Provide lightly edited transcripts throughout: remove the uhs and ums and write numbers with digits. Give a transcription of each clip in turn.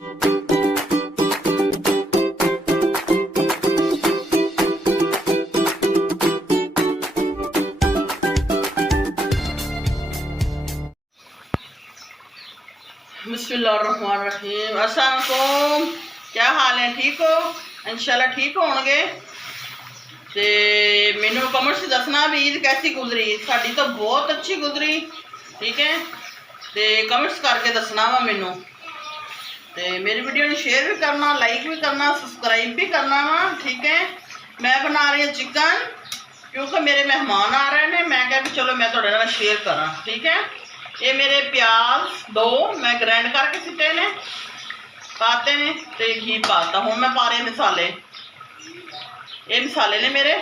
बिस्मिल्लाहिर्रहमानिर्रहीम। अस्सलाम वालेकुम, क्या हाल है? ठीक हो? इंशाल्लाह ठीक होंगे। तो मैनू कमेंट्स दसना भी ईद कैसी गुजरी। साड़ी तो बहुत अच्छी गुजरी, ठीक है। तो कमेंट्स करके दसना वा मैनू। तो मेरी वीडियो में शेयर भी करना, लाइक भी करना, सब्सक्राइब भी करना वा, ठीक है। मैं बना रही हूँ चिकन क्योंकि मेरे मेहमान आ रहे हैं। मैं क्या भी चलो मैं थोड़े नाल शेयर करा, ठीक है। ये मेरे प्याज दो मैं ग्राइंड करके सिटे ने पाते ने तो घी पाता हूँ मैं। पा रहे मसाले, ये मसाले ने मेरे,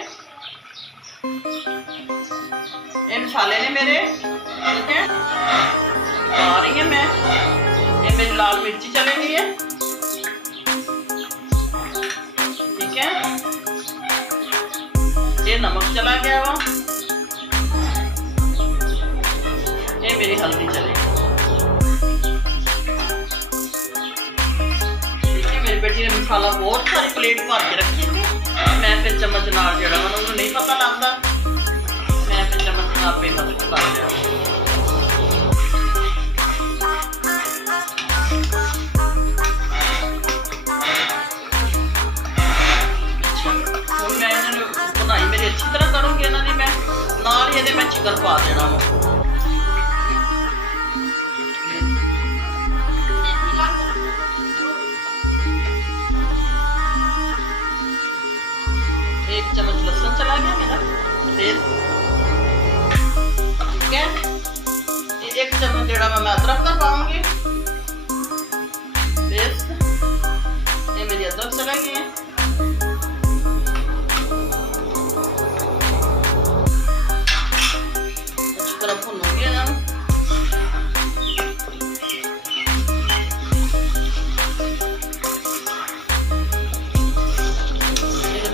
ये मसाले ने मेरे, ठीक है। पा रही है मैं। ये मेरी लाल मिर्ची चलेगी है, ठीक है। ये नमक चला गया वा, ये मेरी हल्दी चलेगी, ठीक है। मेरी बेटी ने मसाला बहुत सारी प्लेट भर के रखी थी। मैं फिर चम्मच नाल जड़ा उन्होंने नहीं पता लगता, मैं फिर चम्मच नाल पे मदद कर दिया। मैं इन्होंने बनाई मेरी अच्छी तरह करूँगी इन्होंने। मैं नाल ही मैं चिकन पा देना वा। एक चम्मच लहसुन चला गया मेरा तेल, ठीक है। एक चम्मच जड़ा मैं अदरक का पाऊंगी पेस्ट, ये मेरी अदरक चला गई है। अच्छी तरह भूनूंगी ना।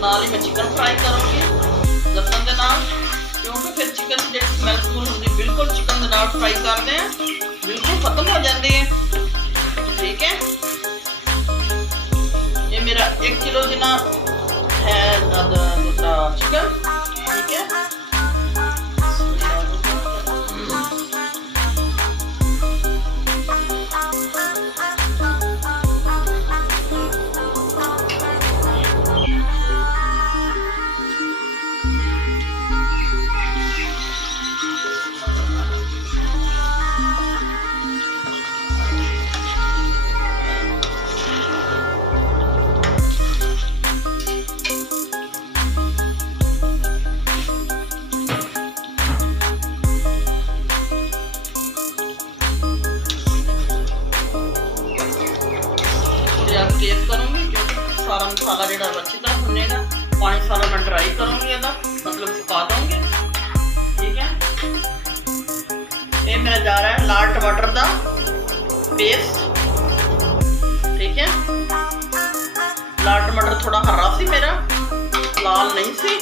नाल ही मैं चिकन फ्राई करूँगी लसन के नाल, क्योंकि फिर चिकन की जो स्मैल स्मूल होंगी बिल्कुल चिकन के नाल फ्राई करते हैं बिल्कुल खत्म हो जाती है, ठीक है। ये मेरा 1 किलो जिना है दूसरा चिकन, ठीक है। केस करूँगी क्योंकि सारा मसाला जो अच्छी तरह भुनेगा। पानी सारा मैं ड्राई करूँगी, ਇਹਦਾ मतलब सुखा दूँगी, ठीक है। ये मेरा जा रहा है लाल टमाटर का पेस्ट, ठीक है। लाल टमाटर थोड़ा हरा सी मेरा, लाल नहीं सी।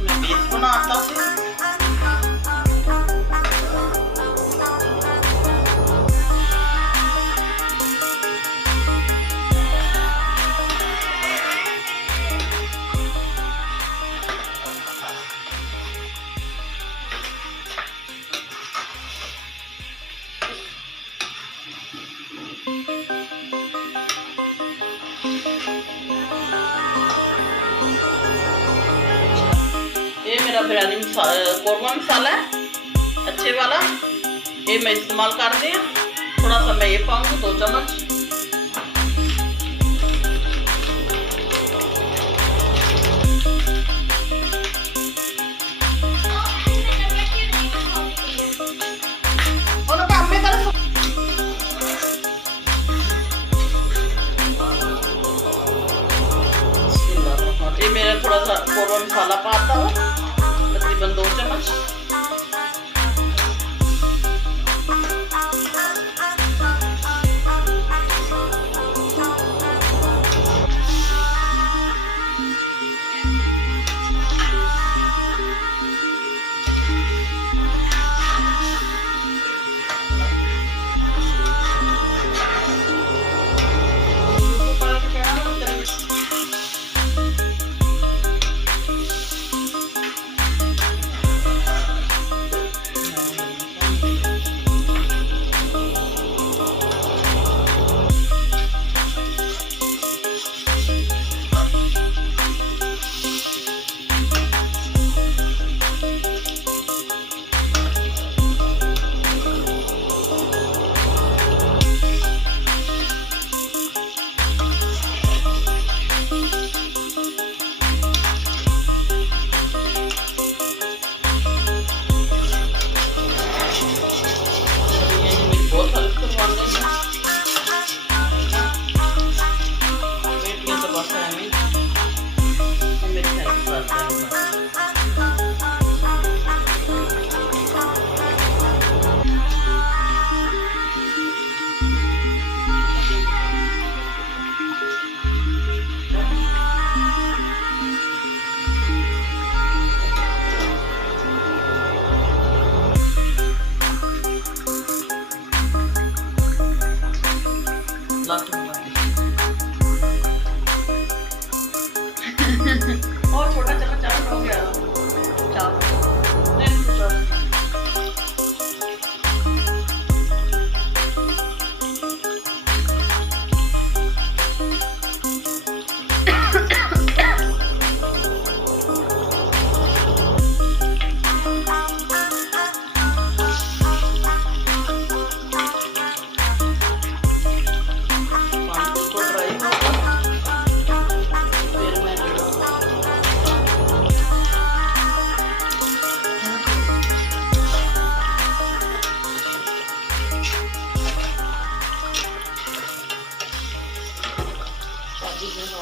मैं पेस्ट बनाता सी। ये मेरा बिरयानी कौरमा मसाला है अच्छे वाला, ये मैं इस्तेमाल कर रही हूँ। थोड़ा सा मैं ये पाऊंगी 2 चम्मच। ये मेरा थोड़ा सा कौरमा मसाला पाता हूँ, तकरीबन 2 चम्मच।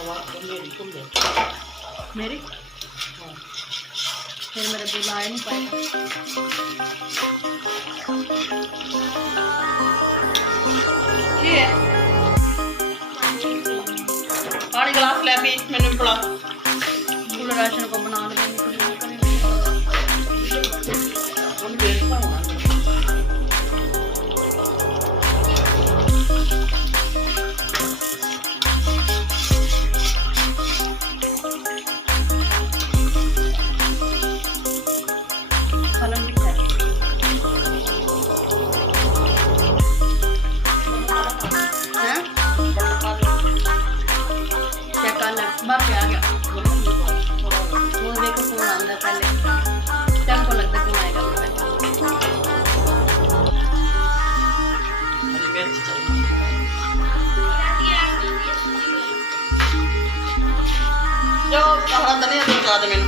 वास्ते मेरी खुले मेरी हाँ फिर मेरे बिल आए नहीं पाएगा। की है पानी गिलास ले पी मैनू पिला पूरे राशन को बना ले फलन मिठा है क्या कल बाप आ गया वो देखो फोन आंदा पहले टाइम को लगता फोन आएगा हरी मिर्च चाहिए जो हरा धनिया तो बता दे मैनू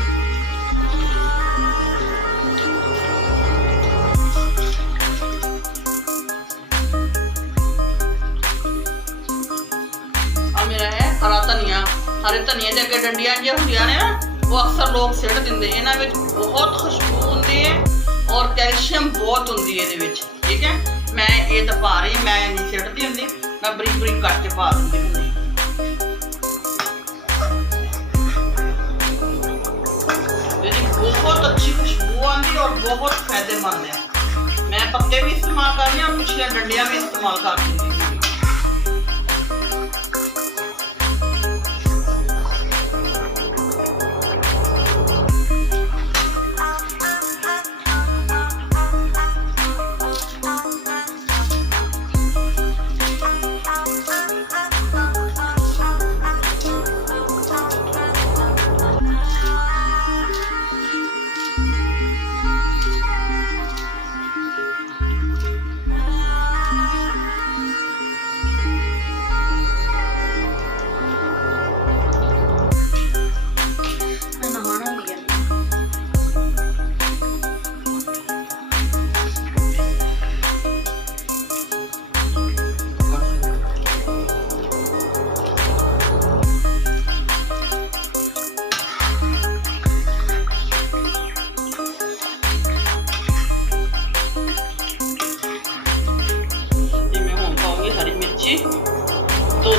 मेरा है हरा धनिया हरे धनिया के अगे डंडियां जो होंदियां ने ना वो अक्सर लोग सिट दिंदे इन्हां विच बहुत खुशबू होंदी है और कैल्शियम बहुत होंदी है इहदे विच ठीक है मैं ये तो पा रही मैं नहीं सिटदी हुंदी मैं बरीक बरीक कट के पा दिंदी हुंदी ਇਹਦੀ बहुत अच्छी खुशबू आती और बहुत फायदेमंद है मैं पत्ते भी इस्तेमाल कर रही हूँ पिछले डंडियां भी इस्तेमाल कर दी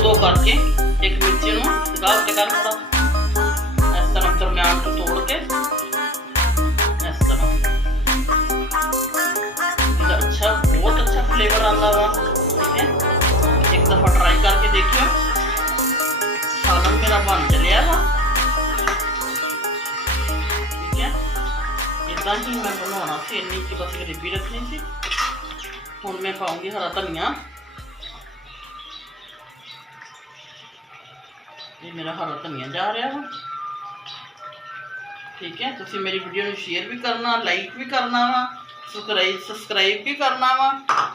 दो करके एक मिर्ची निकाल के कर थोड़ा इस तरह दरम्यान को तोड़ के इस तरह अच्छा बहुत अच्छा फ्लेवर आता हुआ ठीक है एक दफा ट्राई करके देखियो सालन मेरा बन चलिया वा ठीक है इदा ही मैं बनाना सी इन्नी की बस ग्रेवी रखनी थी हुण मैं पाऊंगी हरा धनिया ये मेरा हरा धनिया जा रहा है ठीक है तुसी मेरी वीडियो में शेयर भी करना लाइक भी करना वा सब्सक्राइब भी करना वा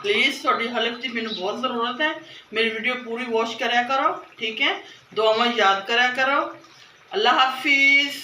प्लीज़ थोड़ी हेल्प की मैंने बहुत ज़रूरत है मेरी वीडियो पूरी वॉच कराया करो ठीक है दुआ में याद कराया करो अल्लाह हाफिज़।